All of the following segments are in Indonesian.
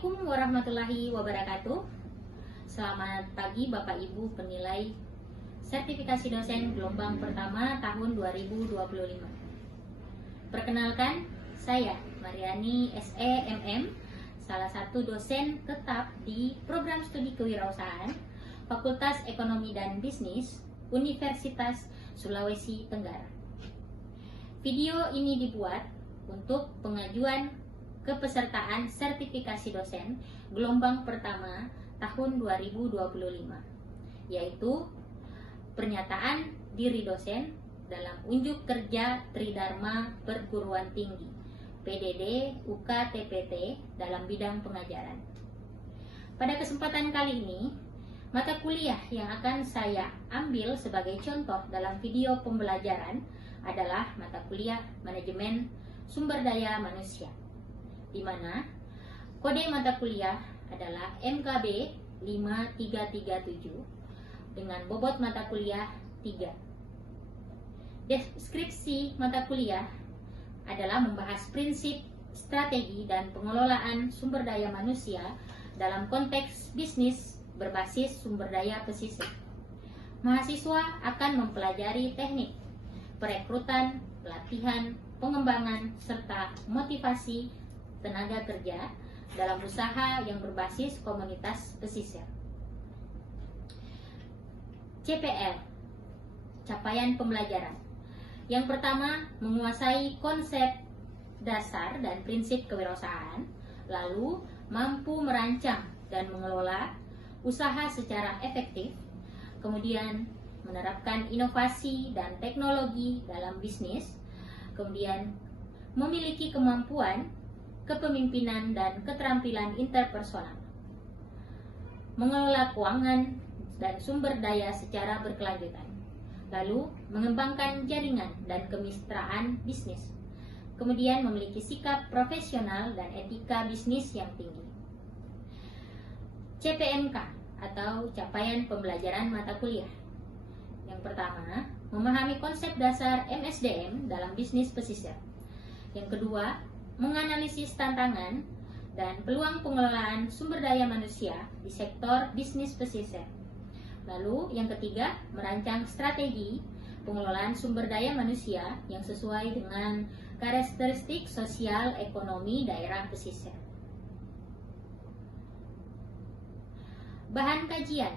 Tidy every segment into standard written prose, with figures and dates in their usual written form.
Assalamualaikum warahmatullahi wabarakatuh. Selamat pagi Bapak Ibu penilai sertifikasi dosen gelombang pertama tahun 2025. Perkenalkan, saya Mariani SEMM, salah satu dosen tetap di program studi kewirausahaan Fakultas Ekonomi dan Bisnis Universitas Sulawesi Tenggara. Video ini dibuat untuk pengajuan kepesertaan sertifikasi dosen gelombang pertama tahun 2025, yaitu pernyataan diri dosen dalam unjuk kerja Tridharma Perguruan Tinggi PDD UKTPT dalam bidang pengajaran. Pada kesempatan kali ini, mata kuliah yang akan saya ambil sebagai contoh dalam video pembelajaran adalah mata kuliah Manajemen Sumber Daya Manusia, di mana kode mata kuliah adalah MKB 5337 dengan bobot mata kuliah 3. Deskripsi mata kuliah adalah membahas prinsip, strategi, dan pengelolaan sumber daya manusia dalam konteks bisnis berbasis sumber daya pesisir. Mahasiswa akan mempelajari teknik perekrutan, pelatihan, pengembangan, serta motivasi tenaga kerja dalam usaha yang berbasis komunitas pesisir. CPL, capaian pembelajaran. Yang pertama, menguasai konsep dasar dan prinsip kewirausahaan, lalu mampu merancang dan mengelola usaha secara efektif, kemudian menerapkan inovasi dan teknologi dalam bisnis, kemudian memiliki kemampuan kepemimpinan dan keterampilan interpersonal, mengelola keuangan dan sumber daya secara berkelanjutan, lalu mengembangkan jaringan dan kemitraan bisnis, kemudian memiliki sikap profesional dan etika bisnis yang tinggi. CPMK atau capaian pembelajaran mata kuliah. Yang pertama, memahami konsep dasar MSDM dalam bisnis pesisir. Yang kedua, menganalisis tantangan dan peluang pengelolaan sumber daya manusia di sektor bisnis pesisir. Lalu yang ketiga, merancang strategi pengelolaan sumber daya manusia yang sesuai dengan karakteristik sosial ekonomi daerah pesisir. Bahan kajian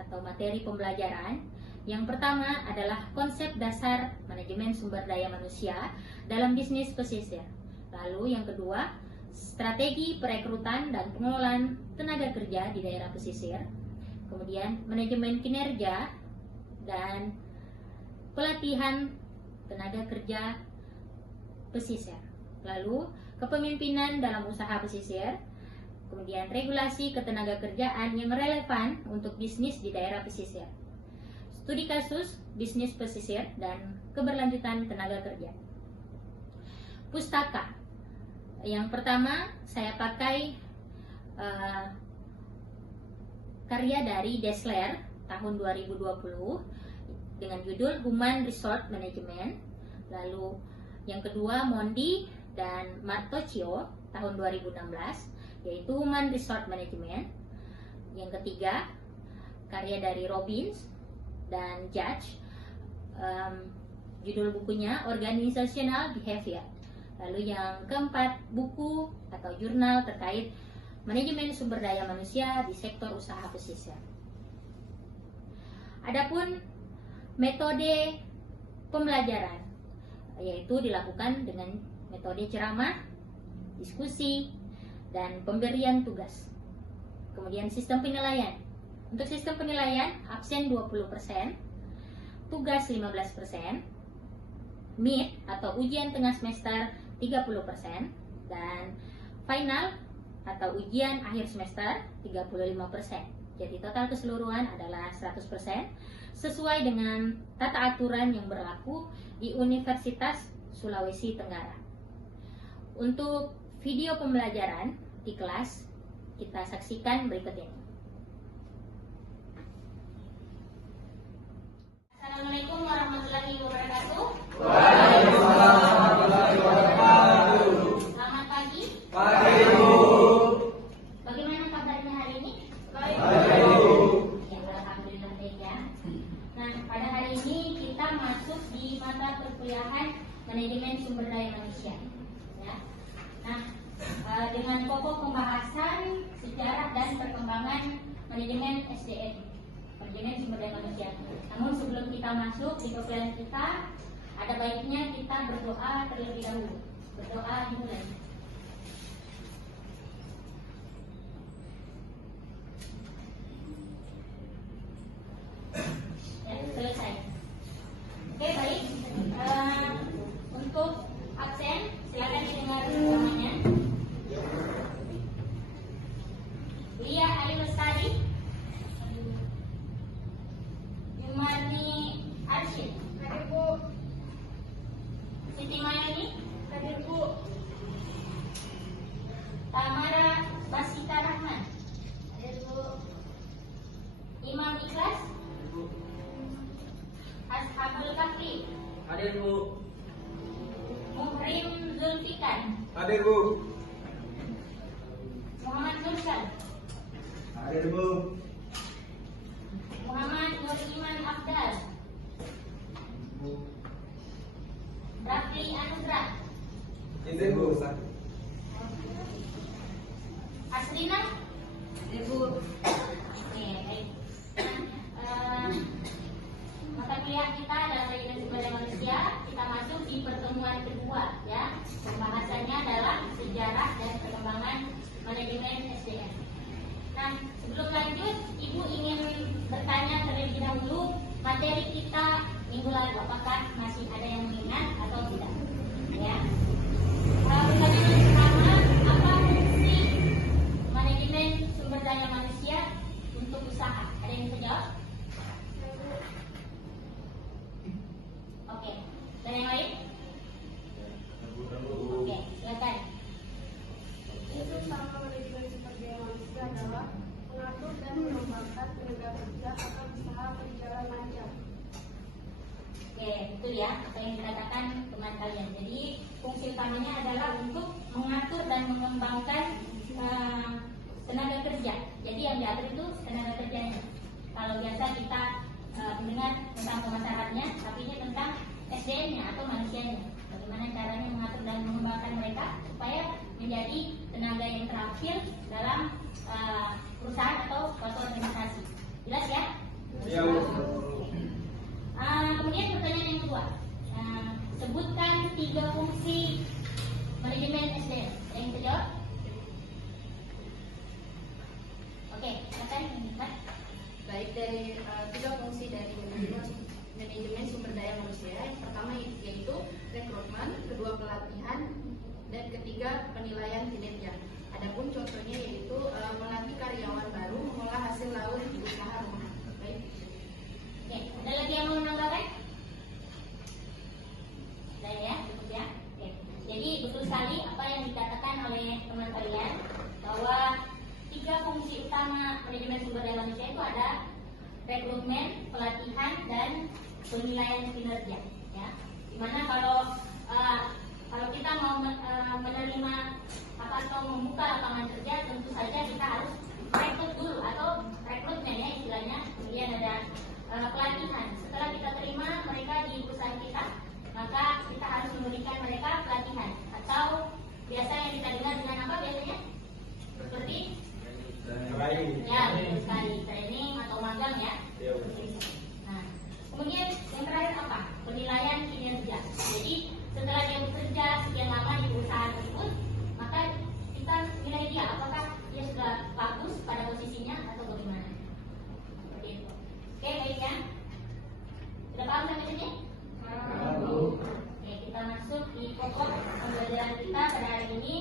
atau materi pembelajaran. Yang pertama adalah konsep dasar manajemen sumber daya manusia dalam bisnis pesisir. Lalu yang kedua, strategi perekrutan dan pengelolaan tenaga kerja di daerah pesisir. Kemudian manajemen kinerja dan pelatihan tenaga kerja pesisir. Lalu kepemimpinan dalam usaha pesisir. Kemudian regulasi ketenaga kerjaan yang relevan untuk bisnis di daerah pesisir. Studi kasus bisnis pesisir dan keberlanjutan tenaga kerja. Pustaka. Yang pertama saya pakai karya dari Dessler tahun 2020 dengan judul Human Resource Management. Lalu yang kedua Mondi dan Martocchio tahun 2016 yaitu Human Resource Management. Yang ketiga karya dari Robbins dan Judge, judul bukunya Organizational Behavior. Lalu yang keempat, buku atau jurnal terkait manajemen sumber daya manusia di sektor usaha pesisir. Adapun metode pembelajaran, yaitu dilakukan dengan metode ceramah, diskusi, dan pemberian tugas. Kemudian sistem penilaian. Untuk sistem penilaian, absen 20%, tugas 15%, mid atau ujian tengah semester 30%, dan final atau ujian akhir semester 35%. Jadi total keseluruhan adalah 100% sesuai dengan tata aturan yang berlaku di Universitas Sulawesi Tenggara. Untuk video pembelajaran di kelas kita saksikan berikut ini. Assalamualaikum warahmatullahi wabarakatuh. Waalaikumsalam warahmatullahi wabarakatuh. Selamat pagi. Pagi, Bu. manajemen SDM, manajemen sumber daya manusia. Namun sebelum kita masuk di program kita, ada baiknya kita berdoa terlebih dahulu. Berdoa dimulai. Ya, selesai. Oke, baik. Untuk absen, silakan didengar namanya. Lia Ayu Lestari, Yumarni Arsyid, Hadir Bu. Siti Mayani, Hadir Bu. Tamara Basita Rahman, Hadir Bu. Imam Ikhlas, Ashabul Kahfi, Hadir Bu. Muhrim Zulfikan, Hadir Bu. Muhammad Nursyad, Hadir Bu. Muhammad Nur Iman Afdal, Rafli Anugrah, Hadir Bu. Asrina. Hadir Bu. Oke, baik. Mata kuliah kita adalah manajemen sumber daya manusia. Kita masuk di pertemuan kedua, ya. Pembahasannya adalah sejarah dan perkembangan manajemen SDM. Nah, sebelum lanjut, Ibu ingin bertanya terlebih dahulu materi kita minggu lalu, apakah masih ada yang mengingat atau tidak? Ya. Pertanyaan pertama, apa fungsi manajemen sumber daya manusia untuk usaha? Ada yang bisa jawab? Oke. Dan yang lain? Oke, silakan. Fungsi utama manajemen sumber daya manusia adalah mengatur dan mengembangkan tenaga kerja agar usaha berjalan lancar. Oke, betul ya apa yang dikatakan teman kalian. Jadi fungsi utamanya adalah untuk mengatur dan mengembangkan tenaga kerja. Jadi yang diatur itu tenaga kerjanya. Kalau biasa kita mendengar tentang pemasarannya, tapi ini tentang SDM-nya atau manusianya. Bagaimana caranya mengatur dan mengembangkan mereka supaya menjadi tenaga yang terakhir dalam perusahaan atau suatu organisasi. Jelas ya? Ya. Kemudian pertanyaan yang kedua, sebutkan 3 fungsi manajemen SDM. Ada yang bisa jawab? Oke, silakan Mbak. Baik, dari 3 fungsi dari manajemen sumber daya manusia. Yang pertama yaitu rekrutmen, kedua pelatihan, dan ketiga penilaian kinerja. Adapun contohnya yaitu melatih karyawan baru mengolah hasil laut di usaha rumah. Baik. Oke, ada lagi yang mau menambahkan? Saya ya, cukup ya. Oke. Jadi betul sekali apa yang dikatakan oleh teman kalian bahwa 3 fungsi utama manajemen sumber daya manusia itu ada rekrutmen, pelatihan, dan penilaian kinerja. Ya, dimana kalau kita mau menerima atau membuka lapangan kerja, tentu saja kita harus rekrut dulu atau rekrutmen ya istilahnya. Kemudian ada pelatihan. Setelah kita terima mereka di perusahaan kita, maka kita harus memberikan mereka pelatihan atau biasa yang kita dengar dengan apa biasanya? Seperti ya, betul sekali, training atau magang ya. Nah, kemudian yang terakhir apa? Penilaian kinerja. Jadi setelah dia bekerja sekian lama di perusahaan tersebut, maka kita nilai dia apakah dia sudah bagus pada posisinya atau bagaimana. Seperti itu. Oke, baik ya. Sudah paham sampai sini? Oke, kita masuk di pokok pembelajaran kita pada hari ini,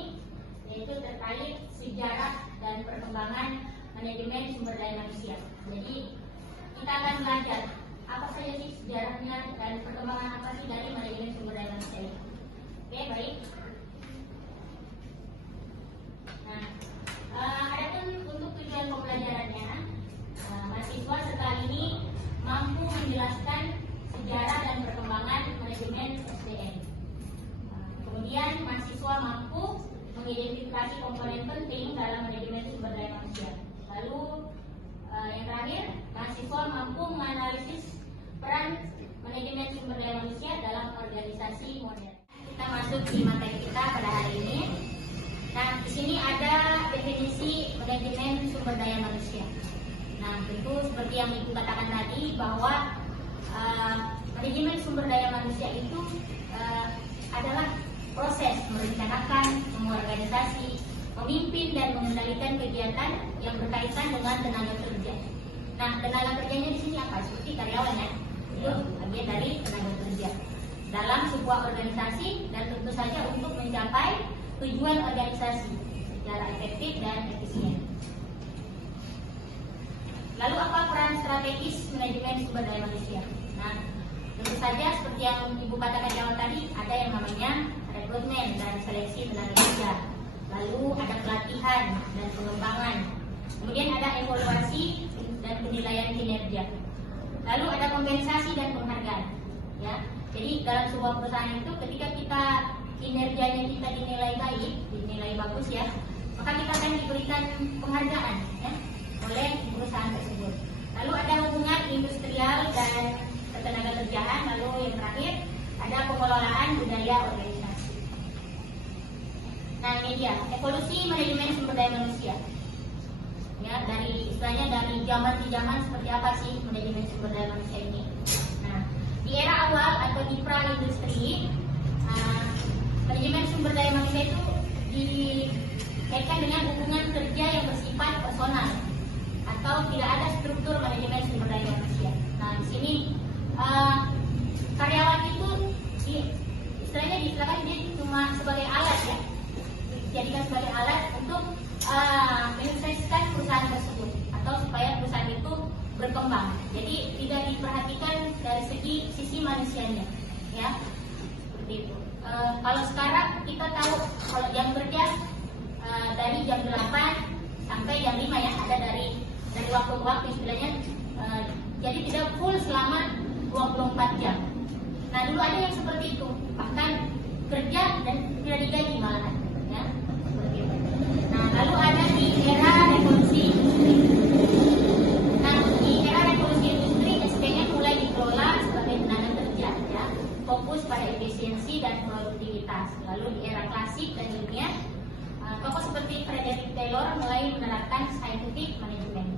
yaitu terkait sejarah dan perkembangan manajemen sumber daya manusia. Jadi kita akan belajar apa saja sih sejarahnya dan perkembangan apa sih dari manajemen sumber daya manusia ini. Oke, baik. Nah, adapun untuk tujuan pembelajarannya, mahasiswa setelah ini mampu menjelaskan sejarah dan perkembangan manajemen SDM. Kemudian mahasiswa mampu mengidentifikasi komponen penting dalam manajemen sumber daya manusia. Lalu yang terakhir, mahasiswa mampu menganalisis peran manajemen sumber daya manusia dalam organisasi modern. Kita masuk di materi kita pada hari ini. Nah, di sini ada definisi manajemen sumber daya manusia. Nah, tentu seperti yang Ibu katakan tadi bahwa manajemen sumber daya manusia itu adalah proses merencanakan, mengorganisasi, memimpin dan mengendalikan kegiatan yang berkaitan dengan tenaga kerja. Nah, tenaga kerjanya di sini apa? Seperti karyawan ya, itu bagian dari tenaga kerja dalam sebuah organisasi dan tentu saja untuk mencapai tujuan organisasi secara efektif dan efisien. Lalu apa peran strategis manajemen sumber daya manusia? Nah, tentu saja seperti yang Ibu katakan di awal tadi, ada yang namanya rekrutmen dan seleksi tenaga kerja. Lalu ada pelatihan dan pengembangan. Kemudian ada evaluasi dan penilaian kinerja. Lalu ada kompensasi dan penghargaan. Ya, jadi dalam sebuah perusahaan itu ketika kita kinerjanya kita dinilai baik, dinilai bagus ya, maka kita akan diberikan penghargaan ya, oleh perusahaan tersebut. Lalu ada hubungan industrial dan ketenaga kerjaan. Lalu yang terakhir ada pengelolaan budaya organisasi. Nah, ini dia evolusi manajemen sumber daya manusia. Ya, dari istilahnya dari zaman ke zaman seperti apa sih manajemen sumber daya manusia ini. Nah, di era awal atau di pra-industri, manajemen sumber daya manusia itu dikaitkan dengan hubungan kerja yang bersifat personal atau tidak ada struktur manajemen sumber daya manusia. Nah, di sini karyawan itu istilahnya diistilahkan dia cuma sebagai alat ya, dijadikan sebagai alat untuk mensukseskan perusahaan tersebut atau supaya perusahaan itu berkembang. Jadi tidak diperhatikan dari sisi manusianya, ya seperti itu. Kalau sekarang kita tahu kalau jam kerja dari jam 8 sampai jam 5 ya, ada dari waktu ke waktu istilahnya. Jadi tidak full selama 24 jam. Nah, dulu ada yang seperti itu, bahkan kerja dan tidak digaji malahan, ya seperti itu. Nah, lalu ada di era revolusi industri. Nah, di era revolusi industri SDM mulai dikelola sebagai tenaga kerja, ya, fokus pada efisiensi dan produktivitas. Lalu di era klasik dan ilmiah, tokoh seperti Frederick Taylor mulai menerapkan scientific management.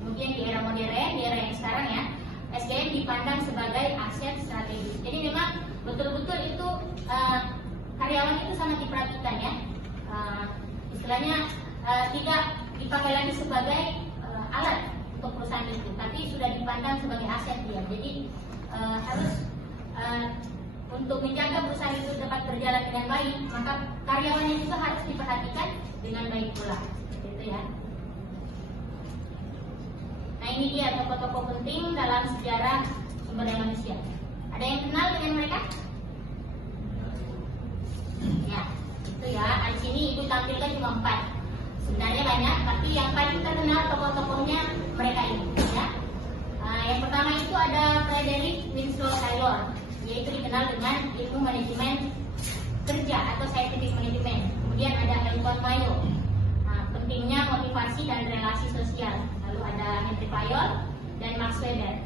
Kemudian di era modern, di era yang sekarang ya, SDM dipandang sebagai aset strategis. Jadi memang betul-betul itu karyawan itu sangat diperhatikan ya. Istilahnya tidak dipakai lagi sebagai alat untuk perusahaan itu, tapi sudah dipandang sebagai aset dia. Jadi harus untuk menjaga perusahaan itu dapat berjalan dengan baik, maka karyawannya juga harus diperhatikan dengan baik pula. Gitu ya. Nah, ini dia tokoh-tokoh penting dalam sejarah sumber daya manusia. Ada yang kenal dengan mereka? Ya, itu ya. Di sini Ibu tampilkan cuma 4. Sebenarnya banyak, tapi yang paling terkenal tokoh-tokohnya mereka ini. Ya. Yang pertama itu ada Frederick Winslow Taylor, yaitu dikenal dengan ilmu manajemen kerja atau scientific management. Kemudian ada Elton Mayo, pentingnya motivasi dan relasi sosial. Lalu ada Henry Fayol dan Max Weber.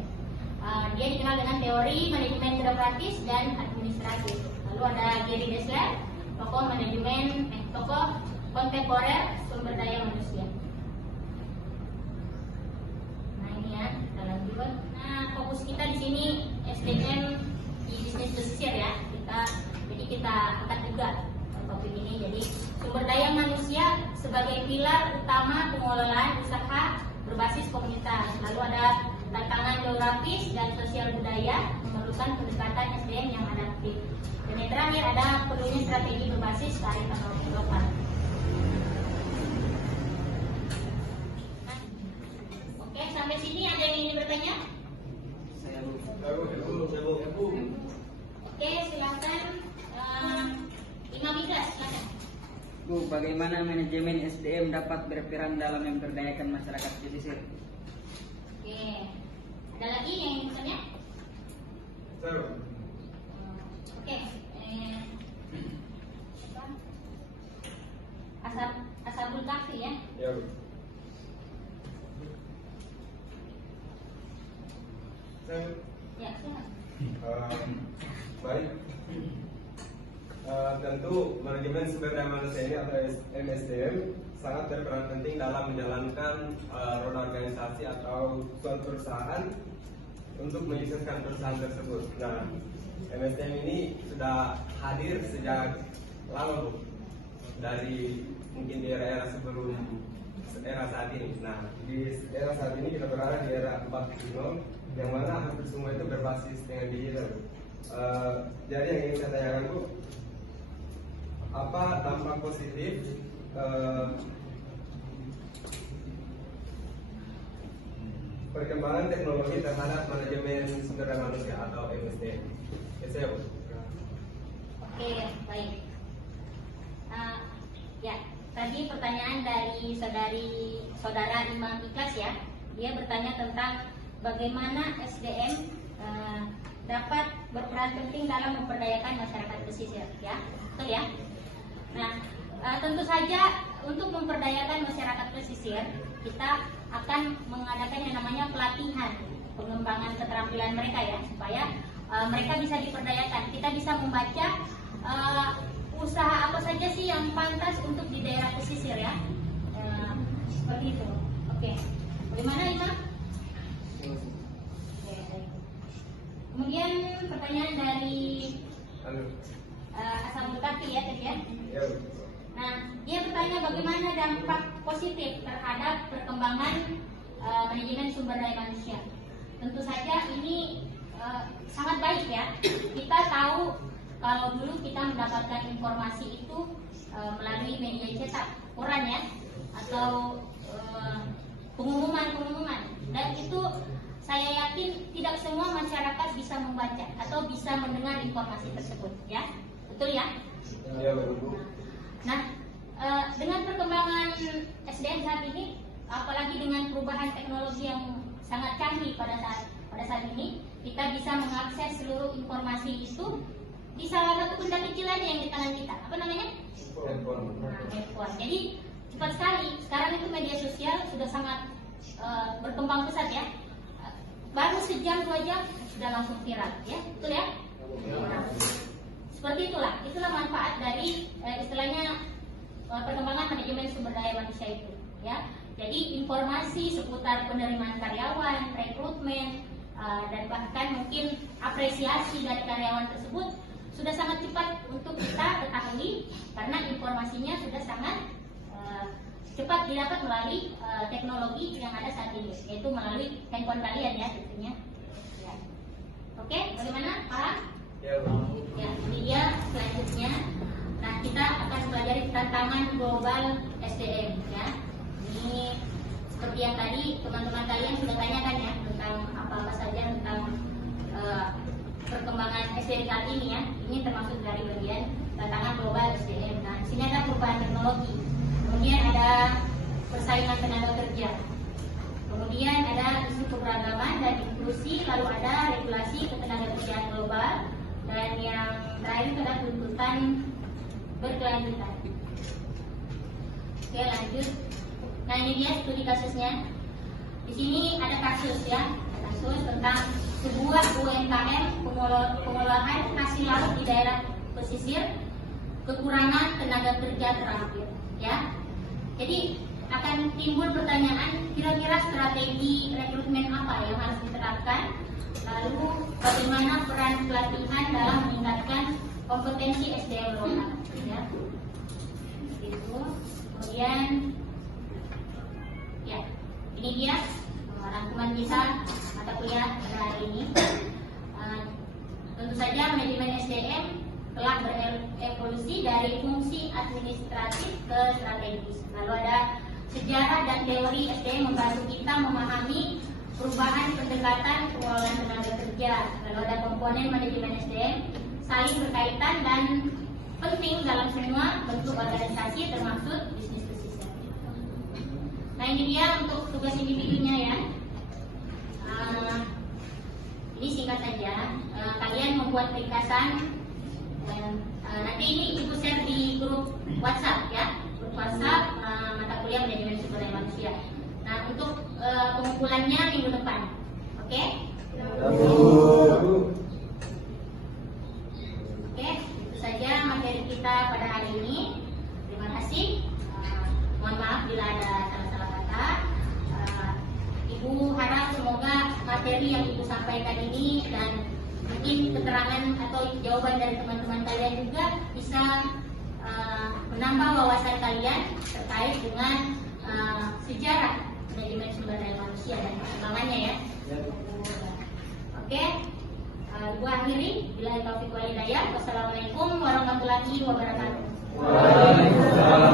Dia dikenal dengan teori manajemen birokratis dan administratif. Lalu ada Gary Dessler, tokoh kontemporer sumber daya manusia. Nah, ini ya, kita lanjut. Nah, fokus kita di sini SDM di bisnis pesisir ya. Jadi kita angkat juga topik ini. Jadi sumber daya manusia sebagai pilar utama pengelolaan usaha berbasis komunitas. Lalu ada tantangan geografis dan sosial budaya memerlukan pendekatan SDM yang adaptif. Dan yang terakhir ada perlunya strategi berbasis kearifan lokal. Nah, oke, sampai sini ada yang ingin bertanya? Oke, silakan. Imam Idras, silakan. Bu, bagaimana manajemen SDM dapat berperan dalam memberdayakan masyarakat pesisir? Oke, ada lagi yang ingin bertanya? Oke, Ashabul Kahfi ya. Ya, Ya, silakan. baik. Tentu manajemen sumber daya manusia ini atau MSDM sangat berperan penting dalam menjalankan roda organisasi atau suatu perusahaan untuk menyukseskan perusahaan tersebut. Nah, MSDM ini sudah hadir sejak lama, Bu, dari mungkin di era-era sebelum era saat ini. Nah, di era saat ini kita berada di era 4.0 yang mana hampir semua itu berbasis dengan digital. Jadi yang ingin saya tanyakan, Bu, apa dampak positif perkembangan teknologi terhadap manajemen sumber daya manusia atau MSDM? Bu. Oke, baik. Ya, tadi pertanyaan dari saudara Imam Ikhlas ya. Dia bertanya tentang bagaimana SDM dapat berperan penting dalam memperdayakan masyarakat pesisir, ya, betul ya. Nah, tentu saja untuk memperdayakan masyarakat pesisir kita akan mengadakan yang namanya pelatihan, pengembangan keterampilan mereka ya, supaya mereka bisa diperdayakan. Kita bisa membaca usaha apa saja sih yang pantas untuk di daerah pesisir ya, seperti itu. Oke, bagaimana Imam? Kemudian pertanyaan dari Ashabul Kahfi ya tadi ya. Nah, dia bertanya bagaimana dampak positif terhadap perkembangan manajemen sumber daya manusia. Tentu saja ini sangat baik ya. Kita tahu kalau dulu kita mendapatkan informasi itu melalui media cetak, koran ya, atau pengumuman, dan itu saya yakin tidak semua masyarakat bisa membaca atau bisa mendengar informasi tersebut ya, betul ya? Iya, betul. Nah, dengan perkembangan SDM saat ini, apalagi dengan perubahan teknologi yang sangat canggih pada saat ini, kita bisa mengakses seluruh informasi itu di salah satu benda kecil aja yang di tangan kita. Apa namanya? Handphone. Handphone. Jadi cepat sekali. Sekarang itu media sosial sudah sangat berkembang pesat ya. Baru sejam 2 jam sudah langsung viral, ya, betul ya? Seperti itulah manfaat dari istilahnya perkembangan manajemen sumber daya manusia itu, ya. Jadi informasi seputar penerimaan karyawan, rekrutmen, dan bahkan mungkin apresiasi dari karyawan tersebut sudah sangat cepat untuk kita ketahui karena informasinya sudah sangat cepat didapat melalui teknologi yang ada saat ini, yaitu melalui handphone kalian ya tentunya. Ya. Oke, bagaimana Pak? Ya, ini dia selanjutnya. Nah, kita akan pelajari tantangan global SDM ya. Ini seperti yang tadi teman-teman kalian sudah tanyakan ya tentang apa-apa saja tentang perkembangan SDM saat ini ya. Ini termasuk dari bagian tantangan global SDM. Nah, di sini ada perubahan teknologi. Kemudian ada persaingan tenaga kerja. Kemudian ada isu keberagaman dan inklusi, lalu ada regulasi ketenagakerjaan global, dan yang terakhir itu ada tuntutan berkelanjutan. Oke, lanjut. Nah, ini dia studi kasusnya. Di sini ada kasus ya, kasus tentang sebuah UMKM pengolahan hasil laut di daerah pesisir, kekurangan tenaga kerja terampil ya. Jadi akan timbul pertanyaan, kira-kira strategi rekrutmen apa yang harus diterapkan, lalu bagaimana peran pelatihan dalam meningkatkan kompetensi SDM lokal ya. Itu. Kemudian ya, ini dia rangkuman kita mata kuliah pada hari ini. Tentu saja manajemen SDM telah berevolusi dari fungsi administratif ke strategis. Lalu ada sejarah dan teori SDM membantu kita memahami perubahan pendekatan pengelolaan tenaga kerja. Lalu ada komponen manajemen SDM saling berkaitan dan penting dalam semua bentuk organisasi termasuk bisnis pesisir. Nah, ini dia untuk tugas individunya ya. Ini singkat saja. Kalian membuat ringkasan. Nanti ini ibu share di grup WhatsApp ya, grup WhatsApp mata kuliah manajemen sumber daya manusia. Nah, untuk pengumpulannya minggu depan, oke? Oke, itu saja materi kita pada hari ini. Terima kasih. Mohon maaf mungkin keterangan atau jawaban dari teman-teman kalian juga bisa menambah wawasan kalian terkait dengan sejarah manajemen sumber daya manusia dan perkembangannya ya. Oke, Ibu akhiri. Billahi taufiq wal hidayah. Wassalamualaikum warahmatullahi wabarakatuh. Waalaikumsalam.